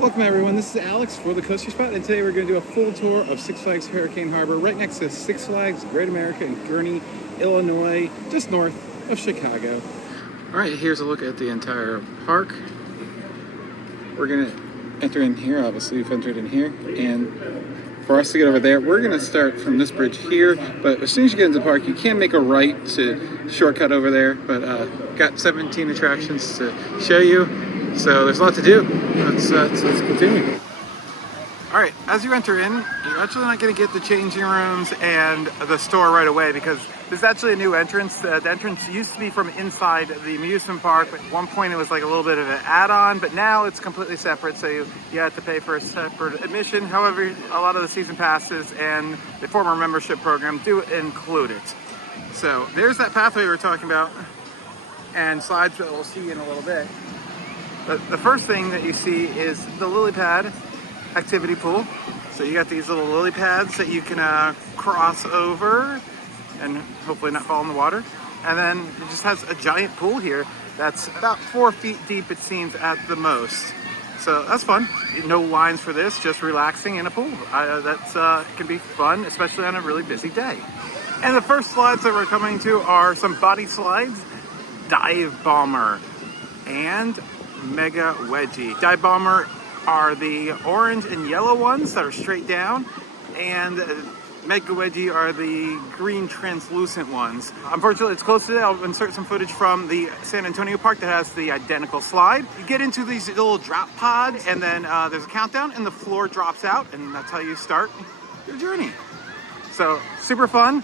Welcome everyone, this is Alex for the Coaster Spot, and today we're going to do a full tour of Six Flags Hurricane Harbor right next to Six Flags Great America in Gurnee, Illinois, just north of Chicago. Alright, here's a look at the entire park. We're going to enter in here, obviously we've entered in here, and for us to get over there, we're going to start from this bridge here, but as soon as you get into the park, you can make a right to shortcut over there, but got 17 attractions to show you. So there's a lot to do. Let's continue. All right, as you enter in, you're actually not going to get the changing rooms and the store right away because there's actually a new entrance. The entrance used to be from inside the amusement park, but at one point it was like a little bit of an add-on, but now it's completely separate, so you have to pay for a separate admission. However, a lot of the season passes and the former membership program do include it. So there's that pathway we were talking about and slides that we'll see in a little bit. The first thing that you see is the lily pad activity pool. So you got these little lily pads that you can cross over and hopefully not fall in the water. And then it just has a giant pool here that's about 4 feet deep, it seems, at the most. So that's fun. No lines for this, just relaxing in a pool. That can be fun, especially on a really busy day. And the first slides that we're coming to are some body slides, Dive Bomber, and Mega Wedgie. Dive Bomber are the orange and yellow ones that are straight down, and Mega Wedgie are the green translucent ones. Unfortunately, it's closed today. I'll insert some footage from the San Antonio park that has the identical slide. You get into these little drop pods, and then there's a countdown, and the floor drops out, and that's how you start your journey. So super fun.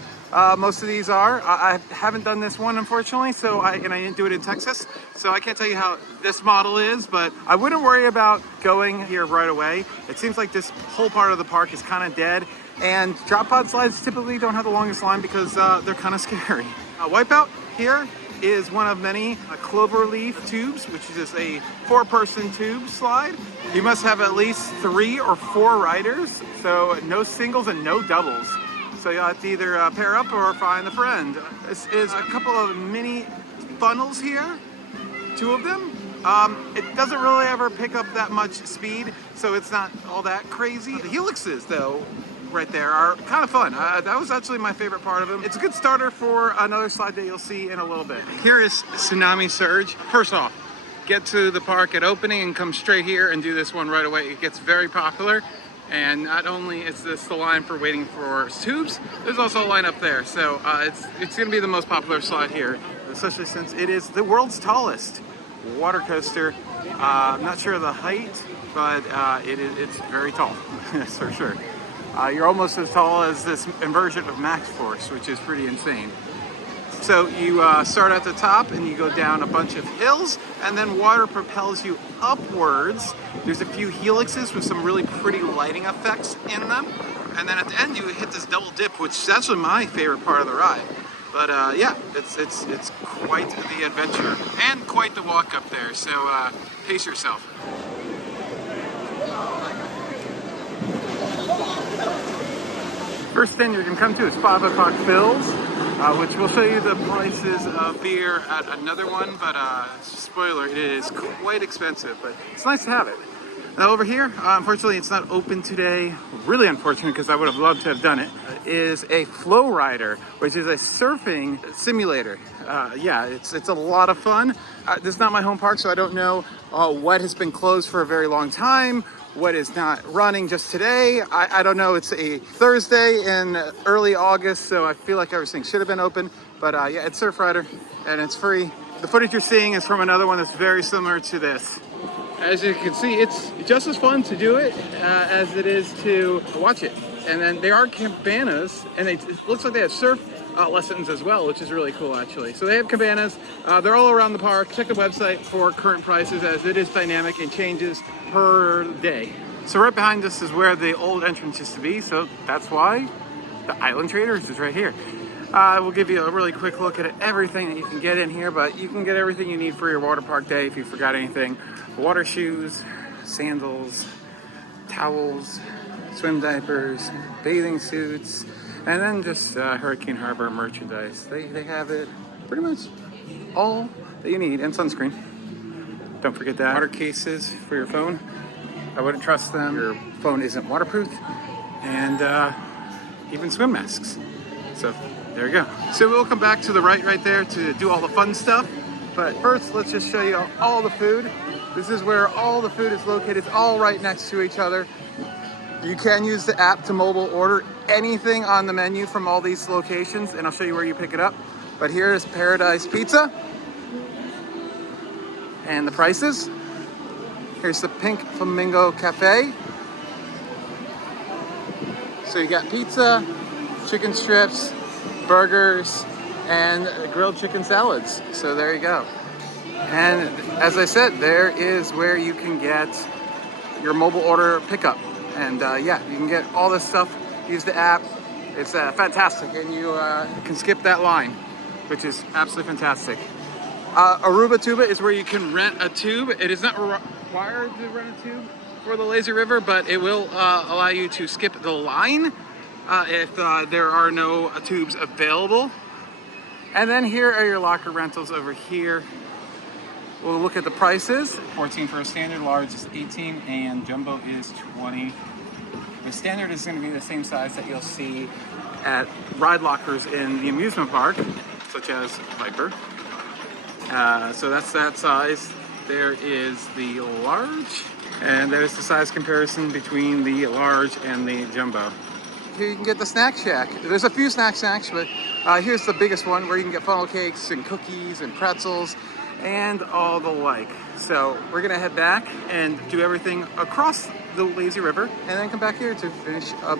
Most of these are. I haven't done this one, unfortunately, I didn't do it in Texas, so I can't tell you how this model is, but I wouldn't worry about going here right away. It seems like this whole part of the park is kind of dead, and drop pod slides typically don't have the longest line because they're kind of scary. Wipeout here is one of many cloverleaf tubes, which is a 4-person tube slide. You must have at least 3 or 4 riders, so no singles and no doubles. So you'll have to either pair up or find a friend. This is a couple of mini funnels here, 2 of them. It doesn't really ever pick up that much speed, so it's not all that crazy. The helixes, though, right there are kind of fun. That was actually my favorite part of them. It's a good starter for another slide that you'll see in a little bit. Here is Tsunami Surge. First off, get to the park at opening and come straight here and do this one right away. It gets very popular. And not only is this the line for waiting for tubes, there's also a line up there. So it's going to be the most popular slide here, especially since it is the world's tallest water coaster. I'm not sure of the height, but it's very tall, that's for sure. You're almost as tall as this inversion of Max Force, which is pretty insane. So you start at the top and you go down a bunch of hills, and then water propels you upwards. There's a few helixes with some really pretty lighting effects in them. And then at the end you hit this double dip, which is actually my favorite part of the ride. But yeah, it's quite the adventure and quite the walk up there. So pace yourself. First thing you're gonna come to is 5 o'clock fills. Which will show you the prices of beer at another one, but spoiler, it is quite expensive, but it's nice to have it. Now over here, unfortunately it's not open today, really unfortunate because I would have loved to have done it, is a Flow Rider, which is a surfing simulator. Yeah, it's a lot of fun. This is not my home park, so I don't know what has been closed for a very long time, what is not running just today. I don't know. It's a Thursday in early August, so I feel like everything should have been open. But yeah, it's Surf Rider and it's free. The footage you're seeing is from another one that's very similar to this. As you can see, it's just as fun to do it as it is to watch it. And then there are cabanas, and it looks like they have surf lessons as well, which is really cool actually. So they have cabanas, they're all around the park. Check the website for current prices as it is dynamic and changes per day. So right behind us is where the old entrance used to be, so that's why the Island Traders is right here. We'll give you a really quick look at everything that you can get in here, but you can get everything you need for your water park day if you forgot anything. Water shoes, sandals, towels, swim diapers, bathing suits, and then just Hurricane Harbor merchandise. They have it pretty much all that you need, and sunscreen. Don't forget that. Water cases for your phone. I wouldn't trust them. Your phone isn't waterproof, and even swim masks. So there you go. So we'll come back to the right there to do all the fun stuff. But first, let's just show you all the food. This is where all the food is located. It's all right next to each other. You can use the app to mobile order anything on the menu from all these locations, and I'll show you where you pick it up. But here is Paradise Pizza and the prices. Here's the Pink Flamingo Cafe. So you got pizza, chicken strips, burgers, and grilled chicken salads. So there you go. And as I said, there is where you can get your mobile order pickup. And yeah, you can get all this stuff, use the app. It's fantastic, and you can skip that line, which is absolutely fantastic. Aruba Tuba is where you can rent a tube. It is not required to rent a tube for the lazy river, but it will allow you to skip the line if there are no tubes available. And then here are your locker rentals over here. We'll look at the prices. 14 for a standard, large is 18, and jumbo is 20. The standard is going to be the same size that you'll see at ride lockers in the amusement park, such as Viper. So that's that size. There is the large, and there's the size comparison between the large and the jumbo. Here you can get the snack shack. There's a few snack shacks, but here's the biggest one where you can get funnel cakes and cookies and pretzels and all the like. So we're gonna head back and do everything across the lazy river and then come back here to finish up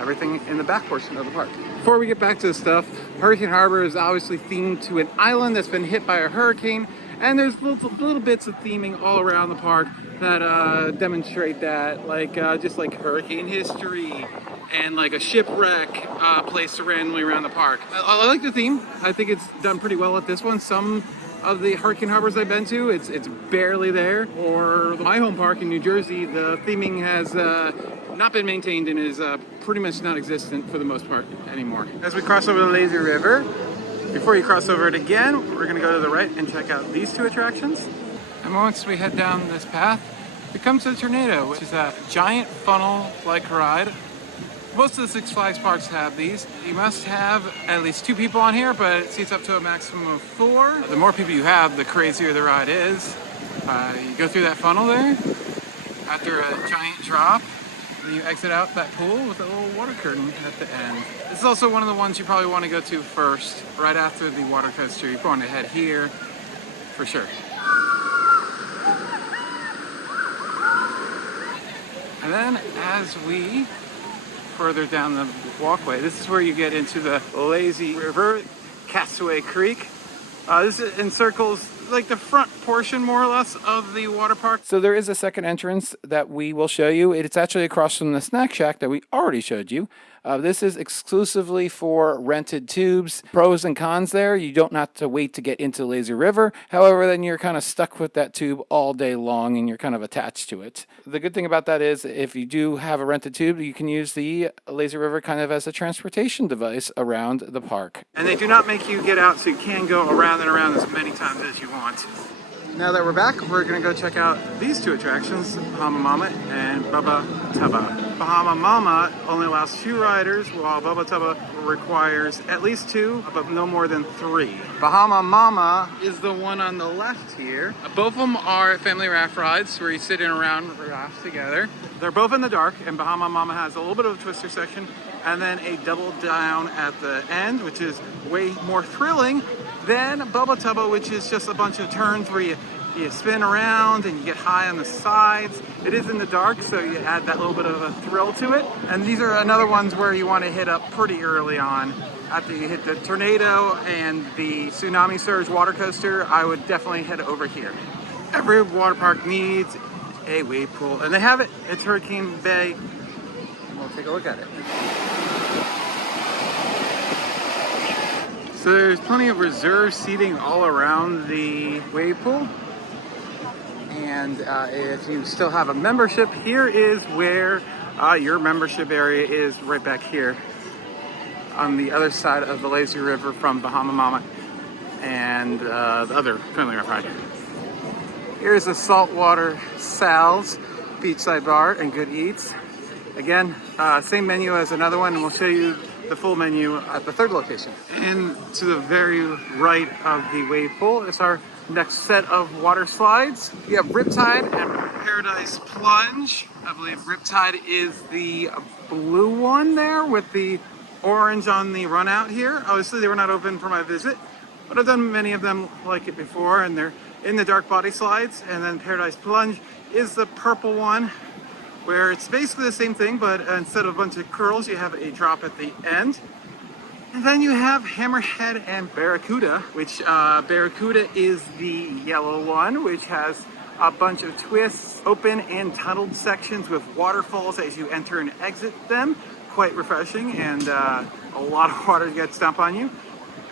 everything in the back portion of the park. Before we get back to the stuff, Hurricane Harbor is obviously themed to an island that's been hit by a hurricane, and there's little bits of theming all around the park that demonstrate that, like just like hurricane history and like a shipwreck placed randomly around the park. I like the theme. I think it's done pretty well at this one. Some of the hurricane harbors I've been to, it's barely there. Or my home park in New Jersey, the theming has not been maintained and is pretty much non-existent for the most part anymore. As we cross over the lazy river, before you cross over it again, we're gonna go to the right and check out these two attractions. And once we head down this path, we come to the Tornado, which is a giant funnel-like ride. Most of the Six Flags parks have these. You must have at least 2 people on here, but it seats up to a maximum of 4. The more people you have, the crazier the ride is. You go through that funnel there, after a giant drop, then you exit out that pool with a little water curtain at the end. This is also one of the ones you probably want to go to first, right after the water coaster. You're going to head here, for sure. And then as we further down the walkway, this is where you get into the lazy river, Castaway Creek. This encircles like the front portion, more or less, of the water park. So there is a second entrance that we will show you. It's actually across from the snack shack that we already showed you. This is exclusively for rented tubes. Pros and cons there. You don't have to wait to get into Lazy River. However, then you're kind of stuck with that tube all day long and you're kind of attached to it. The good thing about that is if you do have a rented tube, you can use the Lazy River kind of as a transportation device around the park. And they do not make you get out, so you can go around and around as many times as you want. Now that we're back, we're going to go check out these 2 attractions, Bahama Mama and Bubba Tubba. Bahama Mama only allows 2 riders, while Bubba Tubba requires at least 2, but no more than 3. Bahama Mama is the one on the left here. Both of them are family raft rides where you sit in around rafts together. They're both in the dark, and Bahama Mama has a little bit of a twister section and then a double down at the end, which is way more thrilling than Bubba Tubba, which is just a bunch of turns where you spin around and you get high on the sides. It is in the dark, so you add that little bit of a thrill to it. And these are another ones where you want to hit up pretty early on. After you hit the Tornado and the Tsunami Surge water coaster, I would definitely head over here. Every water park needs a wave pool, and they have it. It's Hurricane Bay, and we'll take a look at it. So there's plenty of reserved seating all around the wave pool. And if you still have a membership, here is where your membership area is, right back here on the other side of the lazy river from Bahama Mama and the other family ride. Here's the saltwater Sal's beachside bar and good eats. Again, same menu as another one, and we'll show you the full menu at the third location. And to the very right of the wave pool is our next set of water slides. We have Riptide and Paradise Plunge. I believe Riptide is the blue one there with the orange on the run out here. Obviously they were not open for my visit, but I've done many of them like it before, and they're in the dark body slides. And then Paradise Plunge is the purple one, where it's basically the same thing, but instead of a bunch of curls, you have a drop at the end. And then you have Hammerhead and Barracuda, which Barracuda is the yellow one, which has a bunch of twists, open and tunneled sections with waterfalls as you enter and exit them. Quite refreshing, and a lot of water gets dumped on you.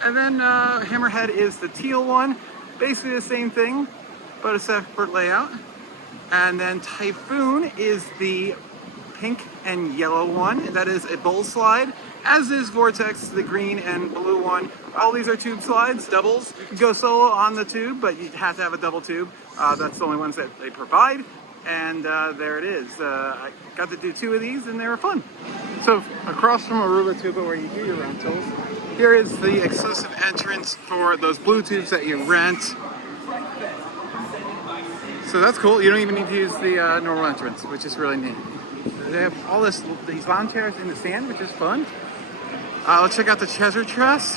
And then Hammerhead is the teal one, basically the same thing, but a separate layout. And then Typhoon is the pink and yellow one. That is a bowl slide, as is Vortex, the green and blue one. All these are tube slides, doubles. You can go solo on the tube, but you have to have a double tube. That's the only ones that they provide. And there it is. I got to do 2 of these, and they were fun. So across from Aruba Tuba, where you do your rentals, here is the exclusive entrance for those blue tubes that you rent. So that's cool. You don't even need to use the normal entrance, which is really neat. They have all these lawn chairs in the sand, which is fun. Let's check out the Treasure Chest,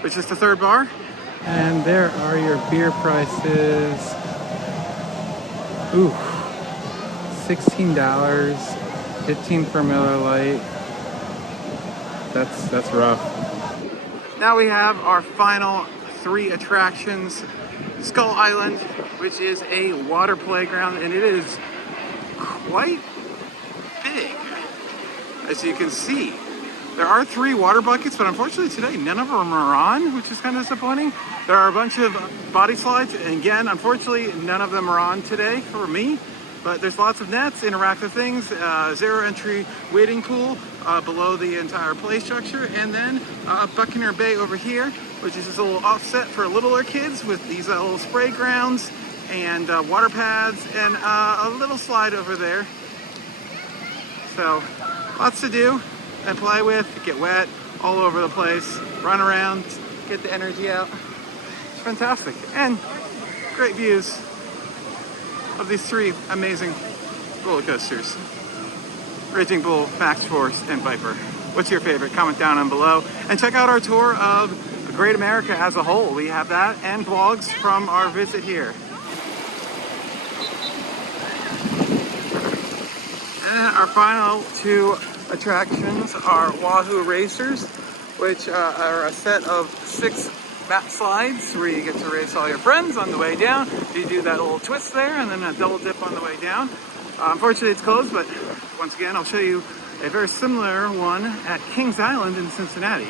which is the third bar. And there are your beer prices. Ooh, $16, 15 for Miller Lite. That's rough. Now we have our final 3 attractions. Skull Island, which is a water playground, and it is quite big, as you can see. There are 3 water buckets, but unfortunately today none of them are on, which is kind of disappointing. There are a bunch of body slides, and again, unfortunately none of them are on today for me. But there's lots of nets, interactive things, 0 entry wading pool below the entire play structure, and then Buccaneer Bay over here, which is just a little offset for littler kids with these little spray grounds and water pads and a little slide over there. So lots to do and play with, get wet all over the place, run around, get the energy out. It's fantastic, and great views of these 3 amazing roller coasters. Raging Bull, Max Force, and Viper. What's your favorite? Comment down and below. And check out our tour of Great America as a whole. We have that and vlogs from our visit here. And our final 2 attractions are Wahoo Racers, which are a set of 6 mat slides where you get to race all your friends on the way down. You do that little twist there and then a double dip on the way down. Unfortunately it's closed, but once again I'll show you a very similar one at Kings Island in Cincinnati.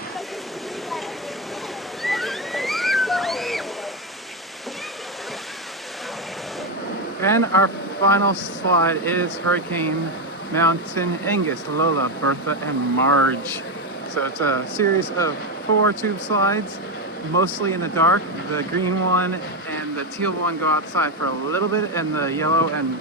And our final slide is Hurricane Mountain, Angus, Lola, Bertha, and Marge. So it's a series of 4 tube slides, mostly in the dark. The green one and the teal one go outside for a little bit, and the yellow and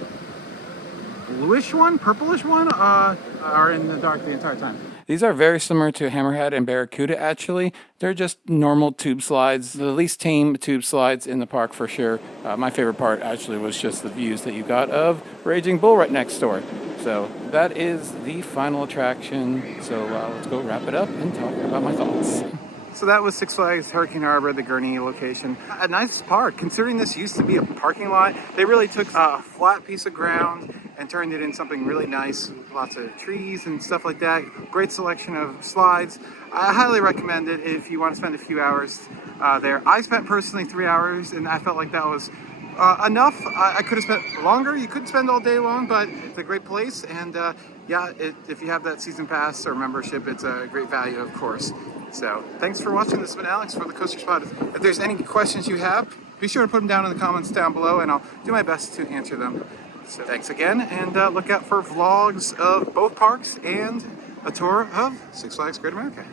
bluish one, purplish one, are in the dark the entire time. These are very similar to Hammerhead and Barracuda, actually. They're just normal tube slides, the least tame tube slides in the park for sure. My favorite part actually was just the views that you got of Raging Bull right next door. So that is the final attraction. So let's go wrap it up and talk about my thoughts. So that was Six Flags Hurricane Harbor, the Gurnee location. A nice park, considering this used to be a parking lot. They really took a flat piece of ground and turned it into something really nice. Lots of trees and stuff like that. Great selection of slides. I highly recommend it if you want to spend a few hours there. I spent personally 3 hours, and I felt like that was enough. I could have spent longer. You could spend all day long, but it's a great place. And yeah, if you have that season pass or membership, it's a great value, of course. So thanks for watching. This has been Alex for the Coaster Spot. If there's any questions you have, be sure to put them down in the comments down below, and I'll do my best to answer them. So thanks again, and look out for vlogs of both parks and a tour of Six Flags Great America.